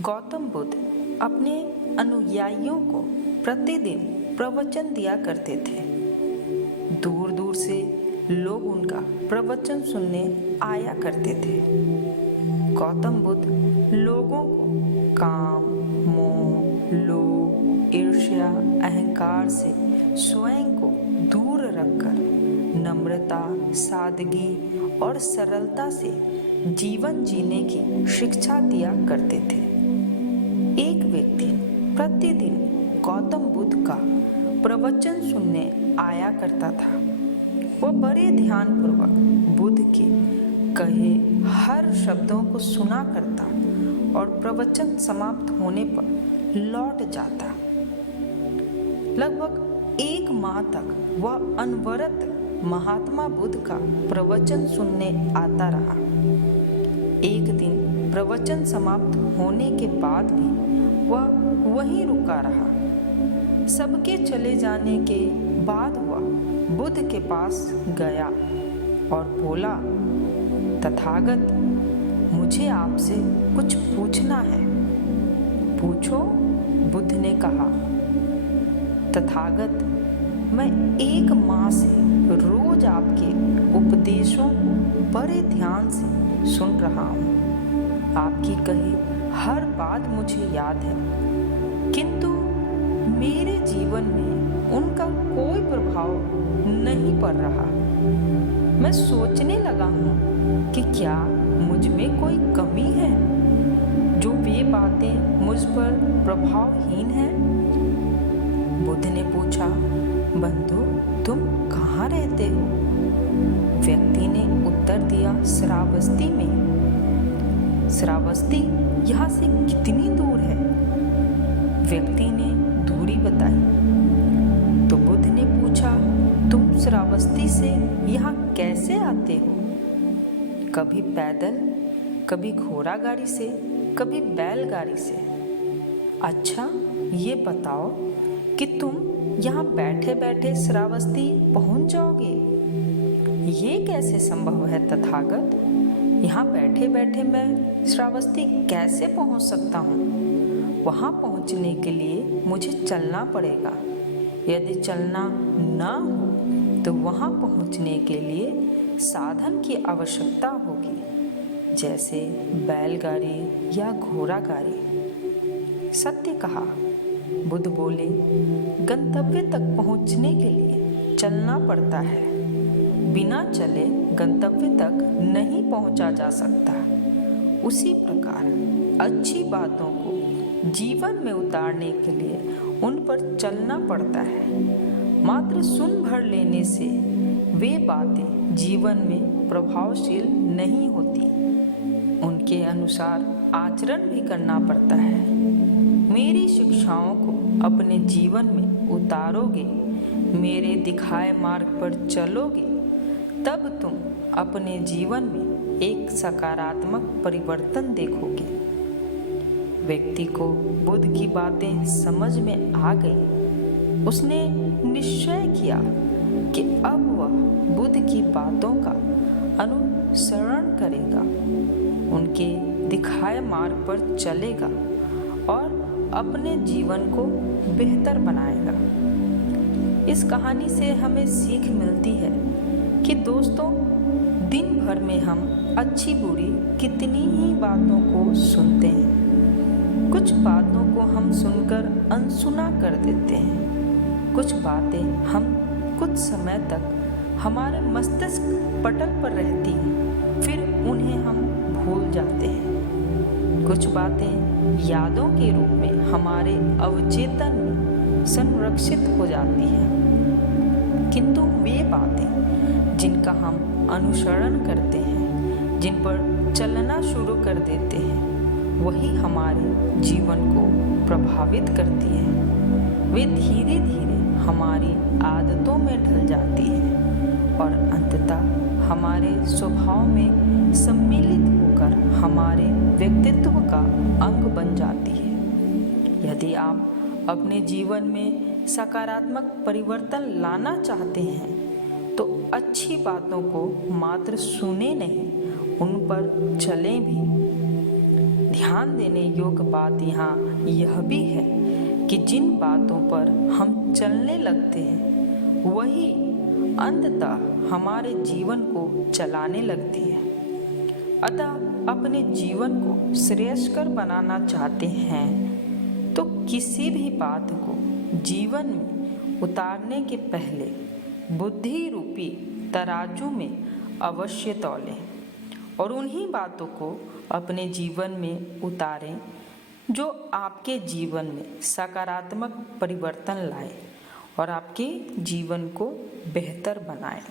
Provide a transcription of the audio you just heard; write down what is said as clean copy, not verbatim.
गौतम बुद्ध अपने अनुयायियों को प्रतिदिन प्रवचन दिया करते थे। दूर दूर से लोग उनका प्रवचन सुनने आया करते थे। गौतम बुद्ध लोगों को काम, मोह, लोभ, ईर्ष्या, अहंकार से स्वयं को दूर रखकर नम्रता, सादगी और सरलता से जीवन जीने की शिक्षा दिया करते थे। एक व्यक्ति प्रतिदिन गौतम बुद्ध का प्रवचन सुनने आया करता था। वह बड़े ध्यानपूर्वक बुद्ध के कहे हर शब्दों को सुना करता और प्रवचन समाप्त होने पर लौट जाता। लगभग 1 माह तक वह अनवरत महात्मा बुद्ध का प्रवचन सुनने आता रहा। एक दिन प्रवचन समाप्त होने के बाद भी वह वहीं रुका रहा। सबके चले जाने के बाद वह बुद्ध के पास गया और बोला, तथागत, मुझे आपसे कुछ पूछना है। पूछो, बुद्ध ने कहा। तथागत, मैं 1 माह से रोज आपके उपदेशों को बड़े ध्यान से सुन रहा हूँ। आपकी कही हर बात मुझे याद है, किंतु मेरे जीवन में उनका कोई प्रभाव नहीं पड़ रहा। मैं सोचने लगा हूँ कि क्या मुझ में कोई कमी है जो वे बातें मुझ पर प्रभावहीन हैं। बुद्ध ने पूछा, बंधु, तुम कहाँ रहते हो? व्यक्ति ने उत्तर दिया, श्रावस्ती में। श्रावस्ती यहाँ से कितनी दूर है? व्यक्ति ने दूरी बताई। तो बुद्ध ने पूछा, तुम श्रावस्ती से यहाँ कैसे आते हो? कभी पैदल, कभी घोड़ा गाड़ी से, कभी बैलगाड़ी से। अच्छा, ये बताओ कि तुम यहाँ बैठे बैठे श्रावस्ती पहुँच जाओगे? ये कैसे संभव है तथागत? यहाँ बैठे बैठे मैं श्रावस्ती कैसे पहुँच सकता हूँ? वहाँ पहुँचने के लिए मुझे चलना पड़ेगा। यदि चलना ना हो तो वहाँ पहुँचने के लिए साधन की आवश्यकता होगी, जैसे बैलगाड़ी या घोड़ा गाड़ी। सत्य कहा। बुद्ध बोले, गंतव्य तक पहुँचने के लिए चलना पड़ता है। बिना चले गंतव्य तक नहीं पहुंचा जा सकता। उसी प्रकार अच्छी बातों को जीवन में उतारने के लिए उन पर चलना पड़ता है। मात्र सुन भर लेने से वे बातें जीवन में प्रभावशील नहीं होती। उनके अनुसार आचरण भी करना पड़ता है। मेरी शिक्षाओं को अपने जीवन में उतारोगे, मेरे दिखाए मार्ग पर चलोगे, तब तुम अपने जीवन में एक सकारात्मक परिवर्तन देखोगे। व्यक्ति को बुद्ध की बातें समझ में आ गई। उसने निश्चय किया कि अब वह बुद्ध की बातों का अनुसरण करेगा, उनके दिखाए मार्ग पर चलेगा और अपने जीवन को बेहतर बनाएगा। इस कहानी से हमें सीख मिलती है कि दोस्तों, दिन भर में हम अच्छी बुरी कितनी ही बातों को सुनते हैं। कुछ बातों को हम सुनकर अनसुना कर देते हैं। कुछ बातें हम कुछ समय तक हमारे मस्तिष्क पटल पर रहती हैं, फिर उन्हें हम भूल जाते हैं। कुछ बातें यादों के रूप में हमारे अवचेतन में संरक्षित हो जाती हैं, किंतु वे बातें जिनका हम अनुसरण करते हैं, जिन पर चलना शुरू कर देते हैं, वही हमारे जीवन को प्रभावित करती हैं। वे धीरे धीरे हमारी आदतों में ढल जाती हैं और अंततः हमारे स्वभाव में सम्मिलित होकर हमारे व्यक्तित्व का अंग बन जाती है। यदि आप अपने जीवन में सकारात्मक परिवर्तन लाना चाहते हैं तो अच्छी बातों को मात्र सुने नहीं, उन पर चलें भी। ध्यान देने योग्य बात यहाँ यह भी है कि जिन बातों पर हम चलने लगते हैं वही अंततः हमारे जीवन को चलाने लगती है। अतः अपने जीवन को श्रेयस्कर बनाना चाहते हैं तो किसी भी बात को जीवन में उतारने के पहले बुद्धि रूपी तराजू में अवश्य तौलें और उन्हीं बातों को अपने जीवन में उतारें जो आपके जीवन में सकारात्मक परिवर्तन लाए और आपके जीवन को बेहतर बनाए।